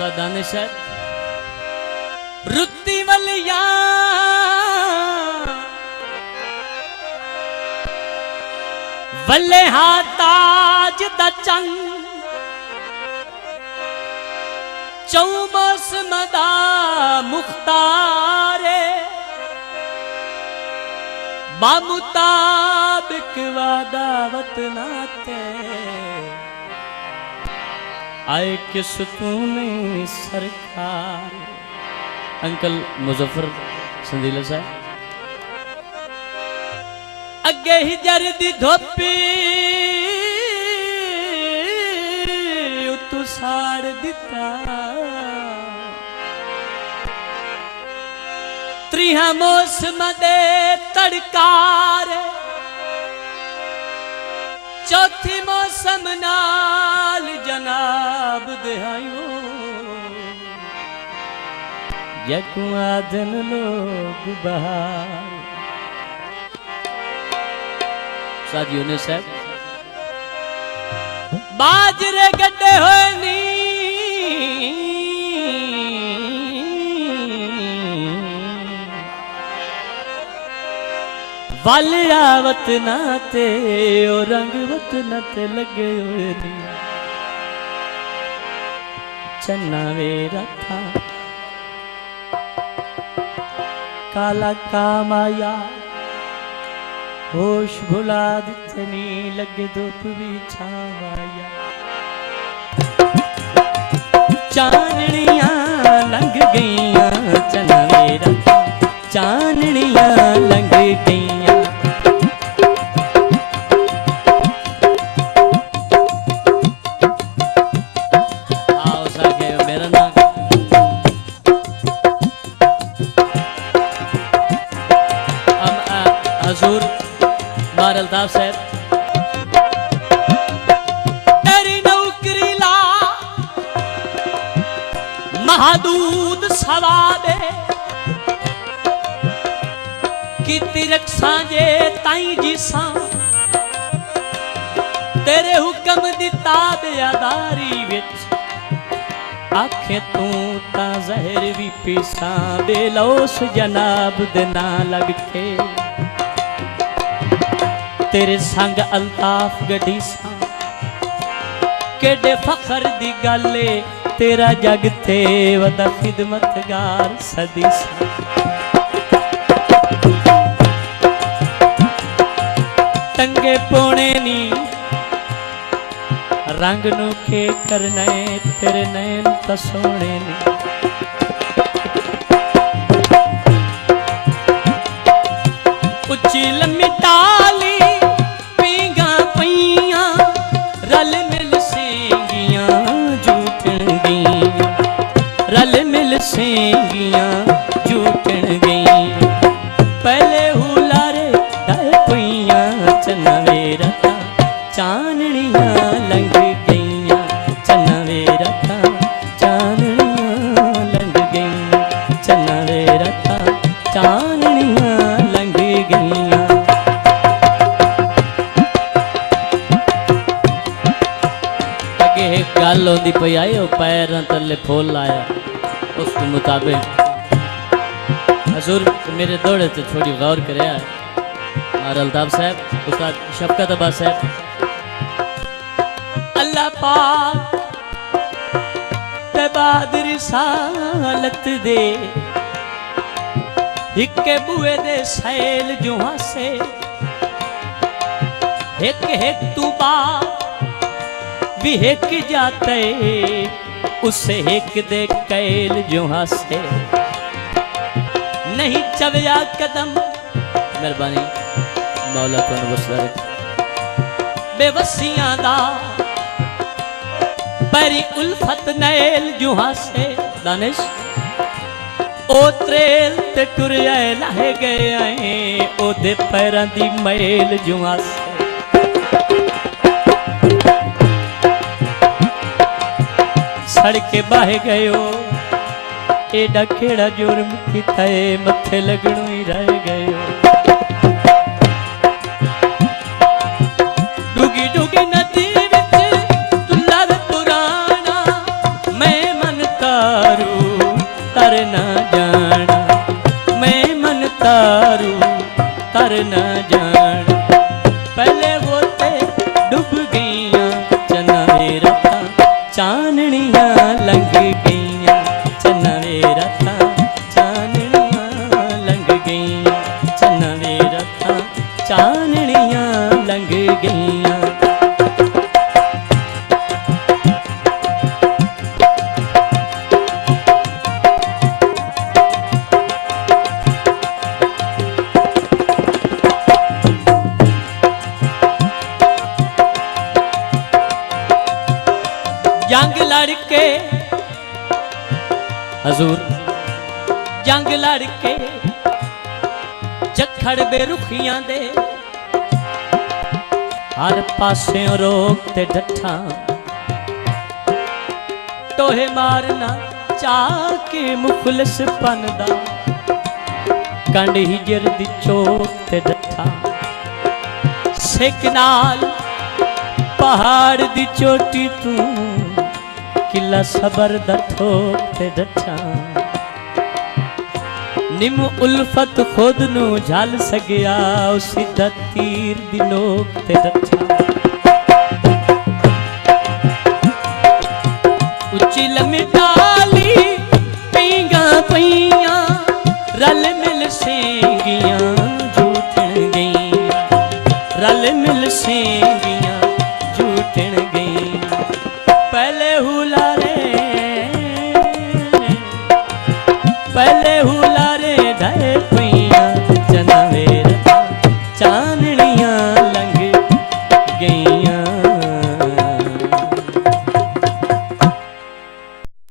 दानिश है रुत्ती वलिया वल्ले हा ताज दा चंद चौमौसम दा मुख्तारे बामुताबिक वादावत नाते आए किस तूने सरकार। अंकल मुजफ्फर संदीला साहब अगे ही जरदी धोपी तू साड़ दिता त्रिहा मौसम दे तड़कार चौथी मौसम नाल जनाब दहायो यकू आदन लोग बहार। साथियों ने साहब बाजरे गड्ढे होए नी वालियावत नाते और रंगवत नाते लगे हुए नी चन्ना वेरा था काला कामाया होश भुला दितनी लगे धूप भी छावाया चांदनियां लंघ गईया चना मेरा चांदनियां लंघ गईया। आओ साके मेरा नाम हजूर अल्ताफ साहब तेरी नौकरी ला महादूद सवा दे कि तिरक्षा जे ताई जिसा तेरे हुक्म दी ताबेदारी विच आखे तू ता जहर भी पीसा बेलोस जनाब दे ना लग के तेरे संग अल्ताफ गड्डी सा केडे फखर दी गले तेरा जग थे वदा खिदमतगार सदी सा टंगे पोने नी रंग नु के करने तेरे नैन तसोने नी उच्ची लम्मी टाली सेंगियां झूठन गई पहले हुलारे डल पईयां चन्ना वेरा था चांदनियां लंघ गईयां चन्ना वेरा था चांदनियां लंघ गईयां चन्ना वेरा था चांदनियां लंघ गईयां। अगे गल होंदी पई आई ओ पैरां तले फुल आया उसके मुताबिक हजूर मेरे दौड़े तो थोड़ी गौर करे और अल्ताफ साहब उस्ताद शफकत अब्बास साहब अल्लाह पाक ते बाद रिसालत दे हिक्के बुए दे सैल जुहा से हिक हिक तू बा भी हिक जाते उससे एक दे कैल जुहा से नहीं चवया कदम मेहरबानी मौला तो बेवसियां दा परी उल्फत नैल जुहा से दानिश ओ त्रेल ते टुर आए लाहे गए आए ओ दे पैरां दी मैल जुहा से सड़के बाहे गयो एडा केड़ा जुर्म किता मथे लगणो ही रह गयो डुगी डुगी नदी विच तुला पुराना मैं मन ता चाननियां लंघ गईयां चन्ना वे रातां चाननियां लंघ गईयां चन्ना वे रातां चाननियां लंघ गईयां। जंग लड़के हजूर जंग लड़के जखड़ बेरुखियां दे हर पासे रोक ते डठा टोहे मारना चाह के मुखलिस पनदा कंड हिजर दी चोक ते डठा सिक नाल पहाड़ दी चोटी तू किला सबर दा ठोक ते डठा निम उल्फत खुद नू झल सगया सीधा तीर दी नोक ते डठा उच्ची लम्मी